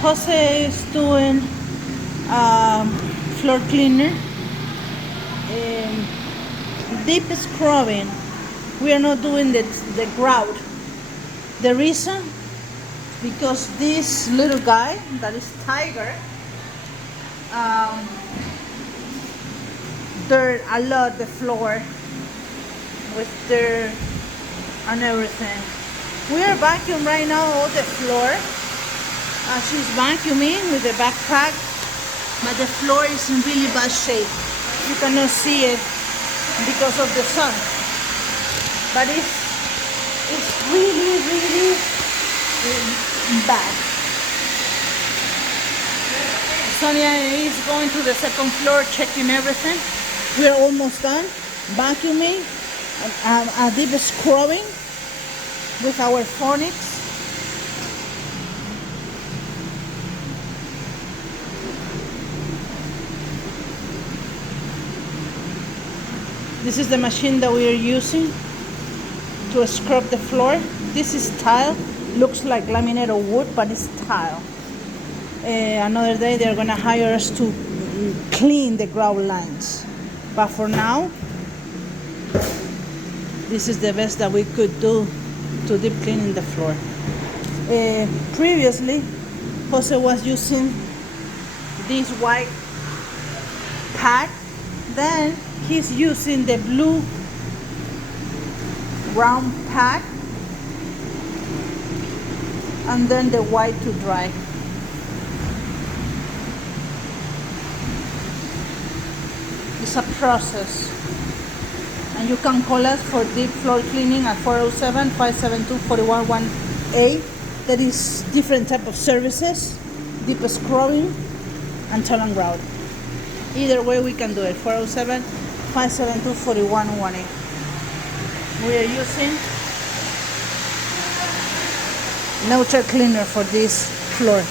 Jose is doing floor cleaner, deep scrubbing. We are not doing the grout. The reason, because this little guy, that is Tiger, dirt a lot the floor with dirt and everything. We are vacuuming right now all the floor. She's vacuuming with the backpack, but the floor is in really bad shape. You cannot see it because of the sun, but it's really bad. Sonia is going to the second floor checking everything. We are almost done vacuuming, a deep scrubbing with our phonics. This is the machine that we are using to scrub the floor. This is tile. Looks like laminate or wood, but it's tile. Another day they're gonna hire us to clean the grout lines. But for now, this is the best that we could do to deep cleaning the floor. Previously, Jose was using this white pad. Then he's using the blue brown pad, and then the white to dry. It's a process, and you can call us for deep floor cleaning at 407-572-4118. There is different type of services, deep scrubbing and tile and grout. Either way we can do it. 407-572-4118. We are using no-chair cleaner for this floor.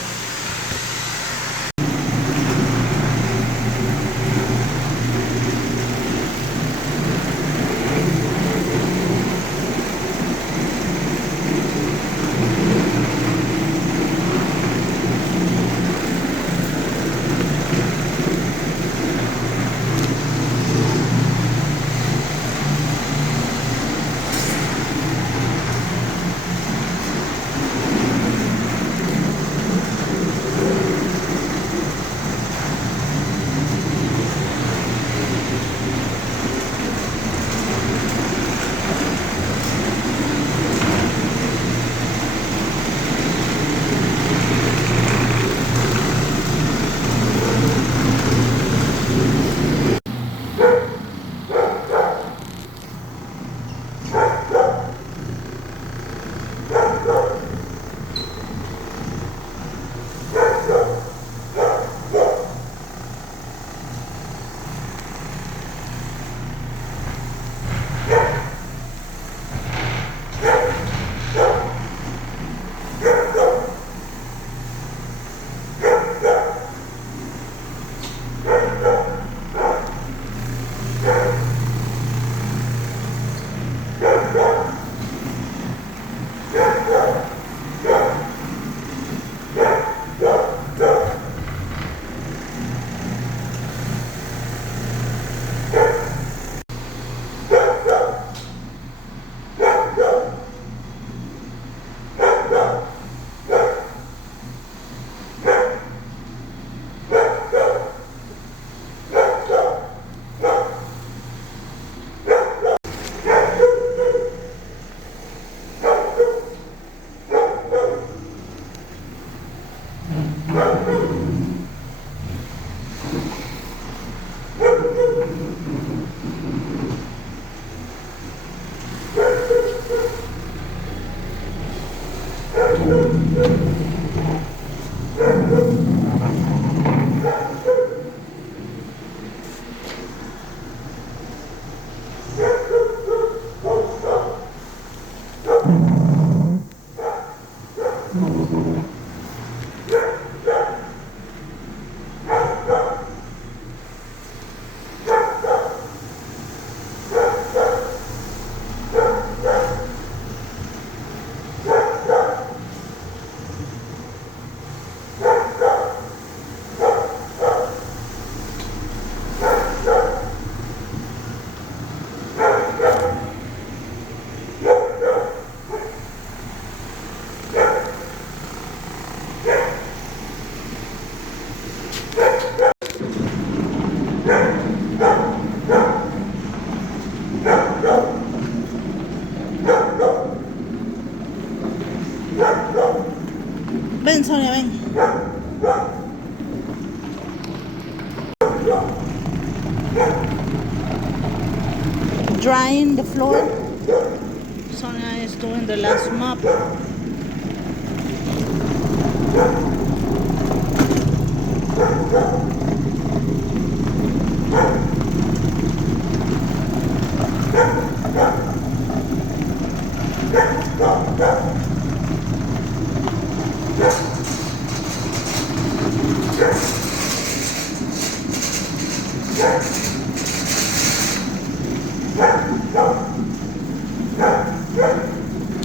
Sonia, ven. Drying the floor. Sonia is doing the last mop.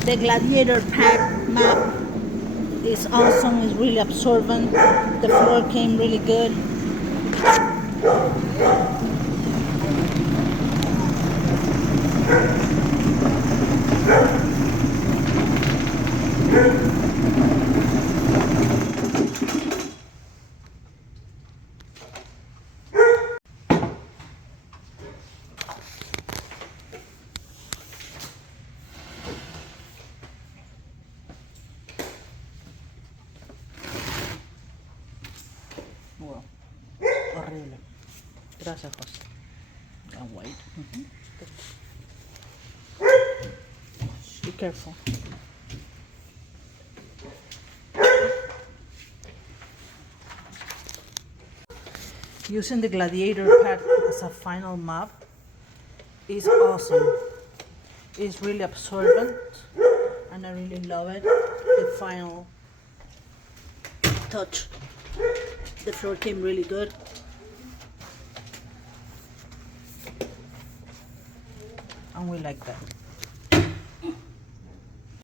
The Gladiator pad map is awesome. It's really absorbent. The floor came really good. Wow, horrible. Gracias, José. And white. Be careful. Using the Gladiator pad as a final map is awesome. It's really absorbent and I really love it. The final touch. The floor came really good. And we like that.